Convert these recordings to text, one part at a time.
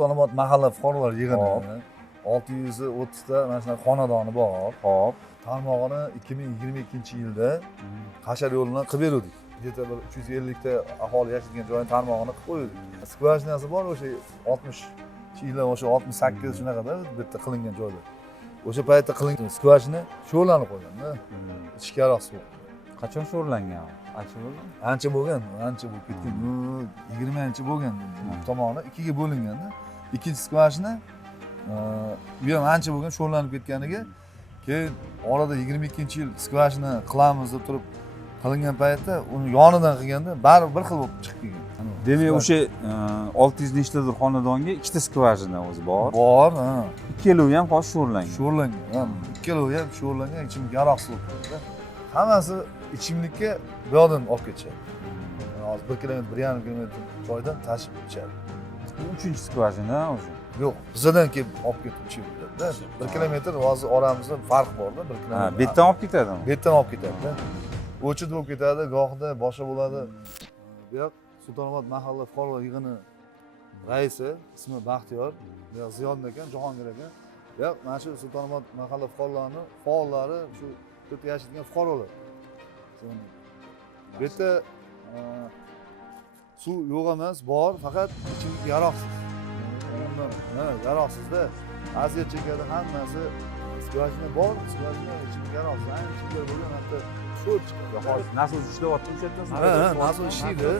Sultonobod mahalla fuqarolar yig'ini 630 ta mana shunaqa xonadoni bor. Hop. Tarmog'ini 2022-yilda Qashar yo'lidan qilib berdik. Где-то bir 350 ta aholi yashaydigan joyni tarmog'ini qilib qo'ydik. Skvajinasi bor o'sha 60-yillar o'sha 68 shunaqada bitta qilingan joylar. O'sha paytda qilingan skvajina sho'rlanib qo'yganda, ichki yaroq suv. Qachon sho'rlangan? Ancha bo'ldi? Ancha bo'lgan, ancha bo'lib ketgan. 20 bo'lgan. Tomoni ikkiga bo'linganda, ikkinchi skvajina bu ham ancha bo'lgan sho'rlanib ketganiga, keyin orada 22-yil skvajina qilamiz deb turib qilingan paytda uni yonidan qilganda baribir bir xil bo'lib chiqib kelgan. Demak, o'sha 600 nechtadir xonadonga ikkita skvajina o'zi bor. Bor, ha. Ikkalovi ham hozir sho'rlangan. Sho'rlangan. Ikkalovi ham sho'rlangan, ichimlik yaroq suv bo'ldi. Hammasi ichimlikka bu yoqdan olib ketishadi. Hozir 1 kilometr, 1,5 kilometr joydan tashib ichadi. Uchinchi skvajina o'sha. Yo'q, bizdan kelib olib ketib ichib-da. 1 kilometr hozir oramizda farq bor-da, 1 kilometr. Ha, betdan olib ketadimi? Betdan olib ketadi-da. O'chib bo'lib ketadi, gohida boshqa bo'ladi. Bu yoq Sultonobod mahalla fuqarolar yig'ini raisi, ismi Baxtiyor, bu yoq Ziyodin ekan, Jahongir ekan. Bu yoq mana shu Sultonobod mahalla fuqarolarining faollari, shu yerda yashaydigan fuqarolar. Bu yerda suv yo'q emas, bor, faqat ichimlik yaroqsiz. Yaroqsizda aziyat chekadi hammasi. Skvajina bor, skvajina ichimlik yaroqsiz. Ayni shunday bo'lgan hatto sho'r chiqadi. Hozir nasos ishlayapti o'sha yerda. Ha, nasos ishlaydi.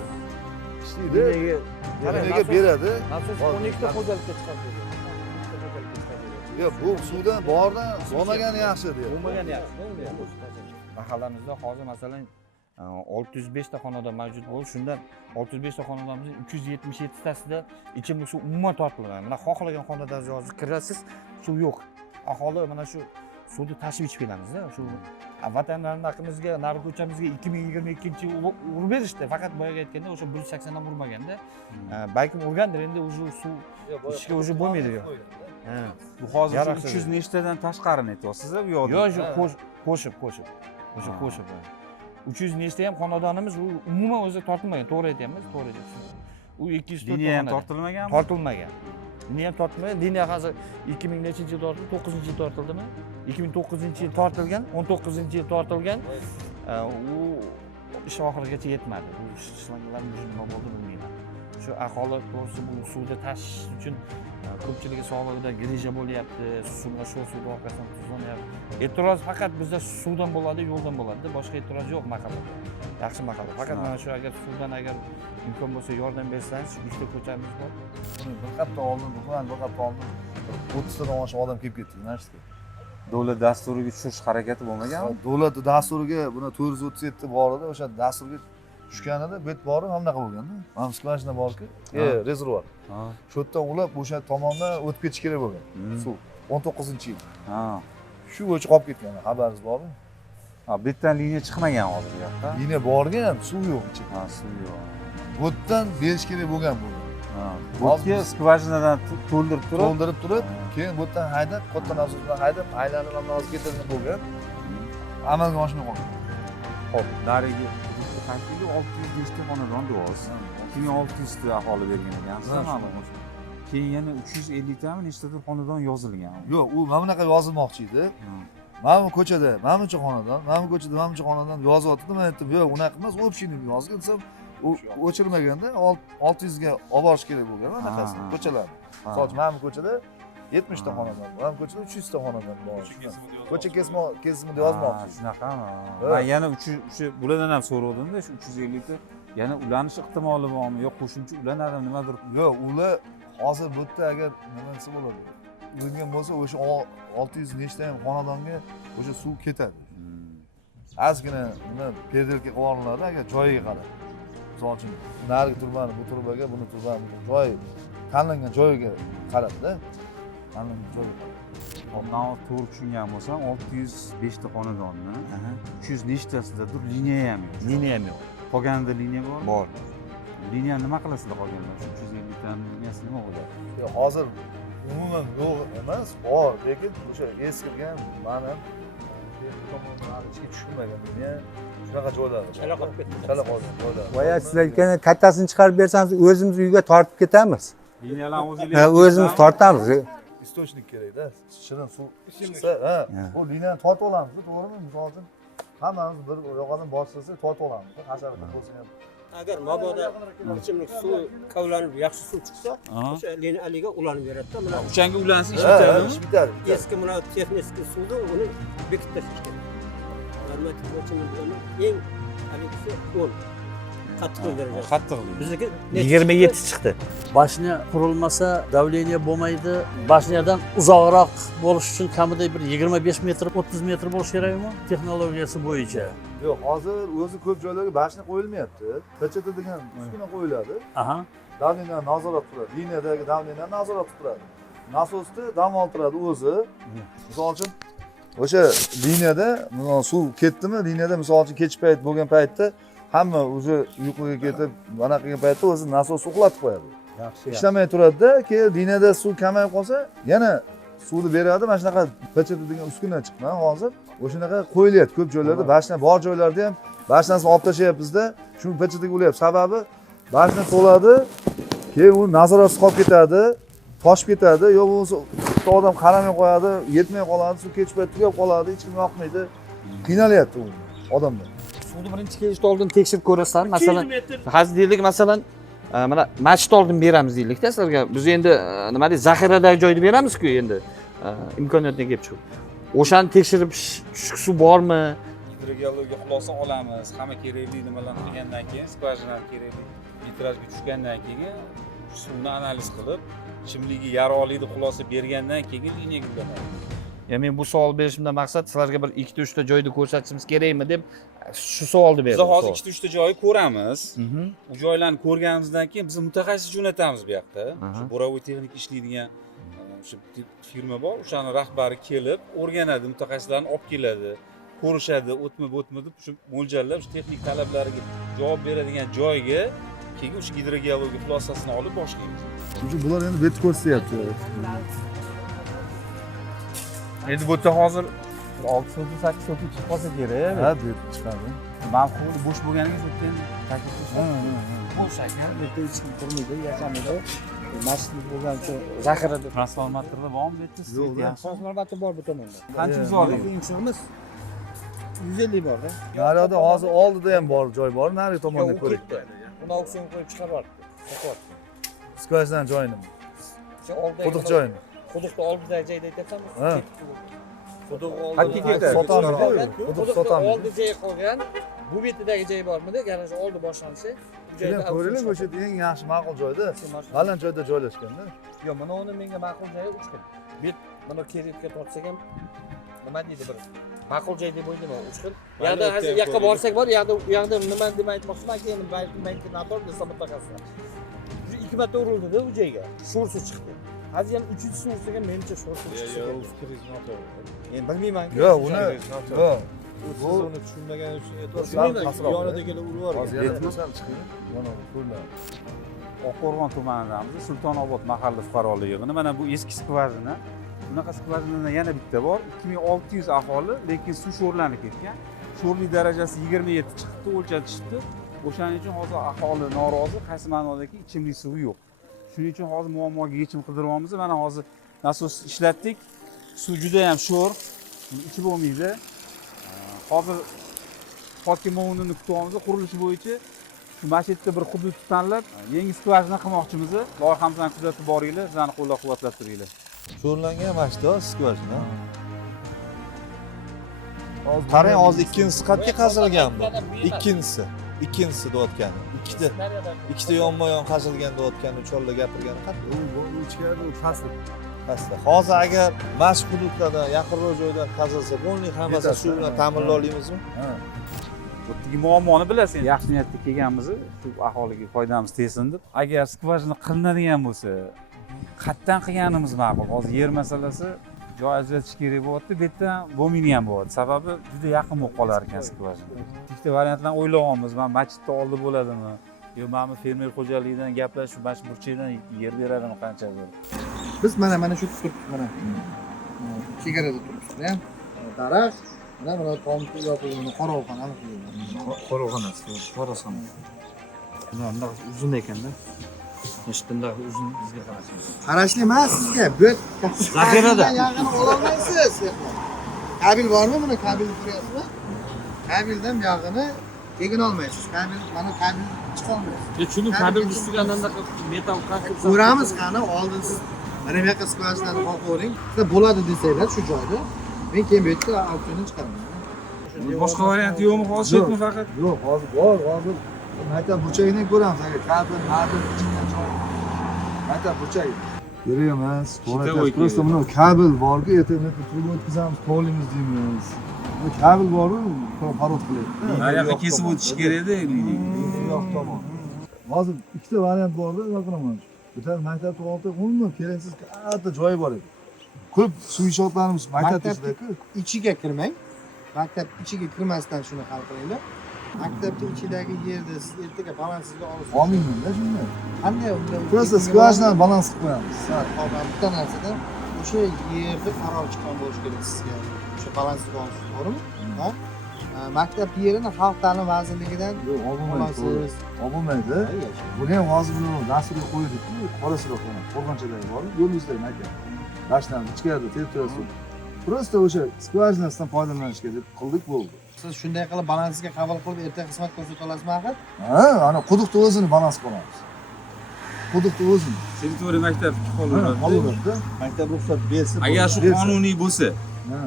Nega beradi? Nasos 12 ta xo'jalikka chiqadi. Yo'q, bu suvdan bordan bo'lmagani yaxshi deyapti. Bo'lmagani yaxshi. Mahallamizda hozir masalan 605 ta xonadon mavjud bo'lib, shundan 605 ta xonadonimizning 377 tasida ichimlik suv umuman tortilmaydi. Mana xohlagan xonadonga hozir kirasiz, suv yo'q. Aholi mana shu suvni tashib ichib kelamiz-da. Shu vatandarimizga, narigi ko'chamizga 2022-yil urib berishdi. Faqat boyaga aytganda o'sha 180 dan urmaganda, balkim urgandir, endi o'sha suv ichishga o'sha bo'lmaydi yo'q. Bu hozir 300 nechtadan tashqarini aytyapsiz-a bu yoqda? Yo'q, qo'shib. O'sha qo'shib. 300 nechta ham xonadonimiz u umuman o'zi tortilmagan, to'g'ri aytamiz, to'g'ri aytyapsiz. U 204 ta Liniya ham tortilmaganmi? Tortilmagan. Liniya ham tortilmagan. Liniya hozir 2000 nechinchi yil tortildi? 9-yil tortildimi? 2009-yil tortilgan, 19-yil tortilgan. U ish oxirigacha yetmadi. Bu ishlanganlar nima bo'ldi bilmayman. Shu aholi to'g'risi bu suvda tashish uchun ko'pchiligi sog'lig'ida grija bo'lyapti, suvga sho'r suv orqasidan tuzlanyapti. E'tiroz faqat bizda suvdan bo'ladi, yo'ldan bo'ladi, boshqa e'tiroz yo'q mahallada. Yaxshi mahalla. Faqat mana shu agar suvdan agar imkon bo'lsa yordam bersangiz, shu ikkita ko'chamiz bor. Bir hafta oldin, bir hafta oldin 30 tadan oshiq odam kelib ketdi, mana shu. Davlat dasturiga tushirish harakati bo'lmaganmi? Davlat dasturiga buni 437 bor edi, o'sha dasturga tushganida bu yerda borib ham bunaqa bo'lganda. Mana skvajina borki, rezervuar. Shu yerdan ulab o'sha tomondan o'tib ketish kerak bo'lgan. Suv 19-yil. Shu bo'yicha qolib ketgan, xabaringiz bormi? Ha, bu yerdan liniya chiqmagan hozir bu yoqda. Liniya borgan, suv yo'q ichida. Ha, suv yo'q. Bu yerdan berish kerak bo'lgan bu. Hozir skvajinadan to'ldirib turib, keyin bu yerdan haydab, katta nasosdan haydab, aylanib ham hozir ketadigan bo'lgan. Amalga oshmay qolgan. Xo'p, narigi qanchaga 600 nechta xonadon deyapsiz. 2600 ta aholi bergan ekansiz, ma'lum. Keyin yana 350 tami nechtadir xonadon yozilgan. Yo'q, u mana bunaqa yozilmoqchi edi. Mana bu ko'chada, mana buncha xonadon, mana bu ko'chada mana buncha xonadon yozyapti. Men aytdim, yo'q, unaqa emas, общинный yozgan desam, u o'chirmaganda 600 ga olib borish kerak bo'lgan anaqasi, ko'chalarni. Hozir mana bu ko'chada 70 ta xonadon, mana bu ko'chada 300 ta xonadon bor. Ko'cha kesimida yozmoqchi. Shunaqami? Men yana o'sha bulardan ham so'ravdim-da, shu 350 ta yana ulanish ehtimoli bormi? Yo'q, qo'shimcha ulanadimi, nimadir? Yo'q, ular hozir bu yerda agar nima desa bo'ladi. Ulangan bo'lsa, o'sha 600 nechta ham xonadonga o'sha suv ketadi. Ozgina nima perdelka qilib agar joyiga qarab. Misol uchun, narigi turbani, bu turbaga, buni turbani joyi tanlangan joyiga qarab-da. Tanlangan joyiga. Ondan to'g'ri tushungan bo'lsam, 605 ta xonadonni 300 nechtasidadir liniya ham yo'q. Liniya ham yo'q. Qolganida liniya bormi? Bor. Liniya nima qilasizlar qolganlar? 350 ta liniyasi nima bo'ladi? Yo'q, hozir umuman yo'q emas, bor, lekin o'sha eskirgan, mana tomondan ichga tushmagan liniya shunaqa joylar. Chala qolib ketdi. Chala qolgan joylar. Voya sizlar kattasini chiqarib bersangiz, o'zimiz uyga tortib ketamiz. Liniyalarni Ha, o'zimiz tortamiz. istochnik kerakda. Shirin suv chiqsa, ha. Bu liniyani tortib olamiz, to'g'rimi? Misol uchun hammamiz bir yoqadan boshlasak tortib olamiz. Hasharlik bo'lsa ham. agar mabodo ichimlik suv kovlanib yaxshi suv chiqsa o'sha aliga ulanib beradi-da. Mana o'shanga ulansa ish Ha, bitadimi? ish bitadi. eski mana texnik suvni uni bekitib tashlash kerak. Normativ o'chimlikni eng aligisi 10 qattiqlik darajasi. Qattiqlik. Bizniki 27 chiqdi. Bashnya qurilmasa davleniya bo'lmaydi. Bashniyadan uzoqroq bo'lish uchun kamida bir 25 metr, 30 metr bo'lishi kerakmi? Texnologiyasi bo'yicha. Yo'q, hozir o'zi ko'p joylarga bashna qo'yilmayapti. PCT degan uskuna qo'yiladi. Aha. Davleniyani nazorat qiladi. Liniyadagi davleniyani nazorat qiladi. Nasosni dam oltiradi o'zi. Misol uchun o'sha liniyada suv ketdimi, liniyada misol uchun kech payt bo'lgan paytda hamma o'zi uyquga ketib, mana qilgan paytda o'zi nasos uxlatib qo'yadi. Yaxshi. Ishlamay turadi-da, keyin liniyada suv kamayib qolsa, yana suvni beradi. Mana shunaqa PCT degan uskuna chiqqan hozir. O'shanaqa qo'yilyapti ko'p joylarda, bashna bor joylarda ham bashnasini olib tashlayapmiz-da. Shu PCTga uryapti. Sababi bashna to'ladi, keyin u nazoratsiz qolib ketadi, toshib ketadi, yo bo'lmasa bitta odam qaramay qo'yadi, yetmay qoladi, suv kech payt tugab qoladi, hech kim yoqmaydi. Qiynalyapti u odamlar. Suvni birinchi kelishdan oldin tekshirib ko'rasizlar. Masalan, hozir deylik, masalan, mana masjid oldin beramiz deylikda sizlarga. Biz endi nima deydi, zaxiradagi joyni beramiz-ku endi. Imkoniyatdan kelib chiqib. O'shani tekshirib suv bormi? Hidrogeologiya xulosa olamiz. Hamma kerakli nimalarni qilgandan keyin, skvajinani kerakli metrajga tushgandan keyin suvni analiz qilib, ichimligi yaroqlilikni xulosa bergandan keyin liniyaga ulanadi. Ya men bu savol berishimdan maqsad sizlarga bir 2-3 ta joyni ko'rsatishimiz kerakmi deb shu savolni berdim. Biz hozir 2-3 ta joyni ko'ramiz. U joylarni ko'rganimizdan keyin biz mutaxassis jo'natamiz bu yoqda. Shu bo'rovoy texnik ishlaydigan o'sha firma bor, o'shaning rahbari kelib, o'rganadi, mutaxassislarni olib keladi, ko'rishadi, o'tmi deb shu mo'ljallab, shu texnik talablariga javob beradigan joyga keyin o'sha gidrogeologiya xulosasini olib boshlaymiz. Chunki bular endi bet ko'rsatyapti. Endi bu yerda hozir 6 so'm 8 so'm chiqib qolsa kerak. Ha, bet chiqadi. Mavhuli bo'sh bo'lganiga so'tgan taklif qilishadi. Bo'sh ekan, bu yerda hech kim turmaydi, yashamaydi. Masjid bo'lgan uchun zaxirada Transformatorlar bormi bu yerda? Yo'q, transformator bor bu tomonda. Qanchamiz bor? Qiyinchimiz 150 bor-da. Naryoqda hozir oldida ham bor joy bor, nari tomonda ko'ring. Uni auksion qo'yib chiqaryapti. Skvajdan joyini, quduq joyini. Quduqni oldidagi joyda aytyapsanmi? Ha. Quduq Haqiqatda sotamiz-ku, quduq sotamiz. Oldi joy qolgan. Bu betidagi joy bormidi? Garaj oldi boshlanishi. Keyin ko'ringlar, o'sha eng yaxshi ma'qul joyda, baland joyda joylashganda. Yo'q, mana uni menga ma'qul joyi 3 kun. Bet mana keretga tortsak ham nima deydi bir ma'qul joy deb o'ylayman 3 kun. Yoqda hozir yoqqa borsak bor, yoqda nima deb aytmoqchiman, keyin balki noto'g'ri desa mutaxassislar. Shu 2 marta urildi-da u joyga. Sho'rsi chiqdi. Hozir ham 3-chi so'rsiga menimcha sho'rsi chiqsa kerak. Endi bilmayman. Yo'q, uni yo'q. Siz uni tushunmagani uchun Pastroq. yonida kelib urib yuborgan. Hozir yana ko'rsam chiqadi. Mana ko'rlar. Oqqo'rg'on tumanidamiz, Sultonobod mahalla fuqarolar yig'ini. Mana bu eski skvajina. Bunaqa skvajinadan yana bitta bor. 2600 aholi, lekin suv sho'rlanib ketgan. Sho'rlik darajasi 27 chiqibdi, o'lchatishdi. O'shaning uchun hozir aholi norozi, qaysi ma'nodagi ichimlik suvi yo'q. Shuning uchun hozir muammoga yechim qidiryapmiz. Mana hozir nasos ishlatdik. Suv juda ham sho'r. Ichib bo'lmaydi. Hozir hokimiyatni kutyapmiz, qurilishi bo'yicha shu masjidda bir hudud tanlab, yangi skvajina qilmoqchimiz. Loyihamizni kuzatib boringlar, bizlarni qo'llab-quvvatlab turinglar. Sho'rlangan mashina skvajina. Qarang, hozir ikkinchisi qatga qazilgan bu. Ikkinchisi deyotgani. Ikkita yonma-yon qazilgan deyotgani, chollar gapirgani qatda. U ichkarida u pastda. Pastda. Hozir agar mashq hududlarda yaqinroq joydan qazilsa, bo'ldi, hammasi shu bilan ta'minlay olamizmi? Ha. Bu yergi muammoni bilasiz. Yaxshi niyatda kelganmiz, shu aholiga foydamiz tegsin deb. Agar skvajina qilinadigan bo'lsa, qatdan qilganimiz ma'qul. Hozir yer masalasi joy ajratish kerak bo'lyapti, bu yerdan bo'lmaydi ham bo'lyapti. Sababi juda yaqin bo'lib qolar ekan skvajina. Ikkita variantlarni o'ylayapmiz. Men masjidda oldi bo'ladimi? Yo, mana fermer xo'jaligidan gaplashib, mana shu burchakdan yer beradimi qanchadir. Biz mana shu turibmiz, mana chegarada turibmiz, ham daraxt, mana tomchi yopilgan qorovxona. Qorovxonasi, qorovxona. Bunday uzun ekanda. Shunda uzun bizga qarashingiz. Qarashli emas sizga. Bu Zaxirada. Yog'ini ololmaysiz. Kabel bormi buni? Kabelni ko'ryapsizmi? Kabeldan yog'ini tegin olmaysiz. Mana kabel chiqolmaysiz. Shuni kabel ustiga metal konstruksiya Ko'ramiz qani oldin siz mana bu yoqqa skvajinani qo'yib ko'ring. Siz bo'ladi desanglar shu joyda. Men keyin bu yerda auksiondan chiqaraman. Boshqa variant yo'qmi hozir shetmi faqat? Yo'q, hozir bor, hozir maktab burchagidan ko'ramiz agar kabel, kabel ichidan joy. Maktab burchagi. Kerak emas. To'g'ri, просто buni kabel borku, internetga turib o'tkazamiz, polimiz deymiz. Bu kabel borku, parod qilyapti. Naryoqqa kesib o'tish kerak-da. Yo'q, tomon. Hozir ikkita variant borda, nima qilaman? Bitta maktabning oldiga umuman keraksiz katta joyi bor edi. Ko'p suv inshootlarimiz maktab ichida-ku. Ichiga kirmang. Maktab ichiga kirmasdan shuni hal qilinglar. Maktabning ichidagi yerda siz ertaga balansizga olasiz. Olmayman-da shunday. Qanday unda? Просто skvajinani balans qilib qo'yamiz. Qolgan bitta narsada o'sha yerda qaror chiqqan bo'lishi kerak sizga. O'sha balansga olish, to'g'rimi? Ha? Maktab yerini xalq ta'lim vazirligidan Yo'q, olmaydi. olasiz. Olmaydi. Buni ham hozir buni dasturga qo'ydik-ku, qorasiroq qilib, qo'rg'onchadagi bor, yo'l yuzidagi maktab. Dashdan ichkarida territoriyasi. Просто o'sha skvajinasidan foydalanishga deb qildik bo'ldi. Siz shunday qilib balansga qabul qilib ertaga xizmat ko'rsata olasizmi axir? Ha, ana quduqni o'zini balans qilamiz. Quduqni o'zini. Teritoriya maktab Qolaveradi. Maktab ruxsat bersa. Agar shu qonuniy bo'lsa. Ha.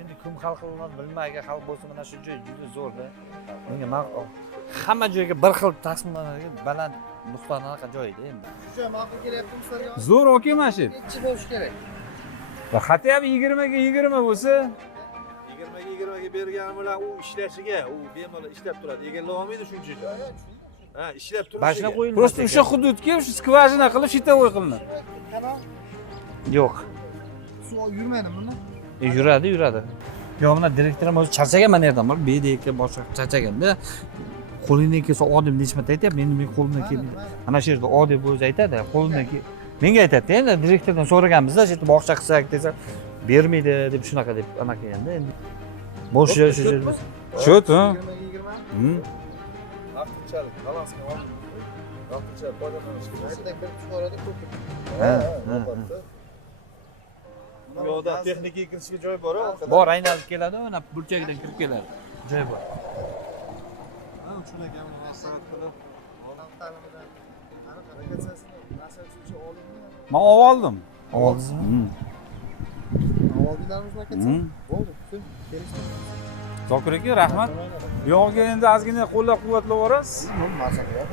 Endi kim hal qilinadi bilmagan hal bo'lsa mana shu joy juda zo'rda. Menga hamma joyga bir xil taqsimlanadigan baland nuqtani anaqa joyda endi. Shu joy ma'qul kelyaptimi sizlarga? Zo'r oke mana shu. Nechi bo'lishi kerak? Va xatiyam 20 ga 20 bo'lsa, 20 ga bergan bilan u ishlashiga, u bemalol ishlab turadi. Egallab olmaydi shuncha joy. Ha, ishlab turadi. Mashina qo'yiladi. просто o'sha hududga shu skvajina qilib shitovoy qilinadi. Yo'q. Suv yurmaydimi bunda? Yuradi. Yo'q, mana direktorim o'zi charchagan mana yerdan borib, bedekka boshqa charchaganda qo'lingdan kelsa odam necha marta aytyapti, endi men qo'limdan kelmaydi. Ana shu yerda odam o'zi aytadi, qo'limdan menga aytadi, endi direktordan so'raganmiz-da, shu yerda bog'cha qilsak desa, bermaydi deb shunaqa deb anaqa endi. Bosh joy shu yerda. Shu-tu. 20. Vaqtinchalik balansga olib. Vaqtinchalik foydalanishga. Shunday bir chiqaradi ko'p. Ha. Bu yoqda texnikaga kirishga joy bor-ku. Bor, aylanib keladi, mana burchagidan kirib keladi. Joy bor. Ha, shunday maslahat qilib, xalq ta'limidan qanaqa regatsiyasini nasabchi oldingmi? Men oldim. Oldingizmi? Oldinglarmizmi aka? Bo'ldi, kelishdik. Zokir aka, rahmat. Bu yoqqa endi ozgina qo'llab-quvvatlab yuborasiz. Maslahat yo'q.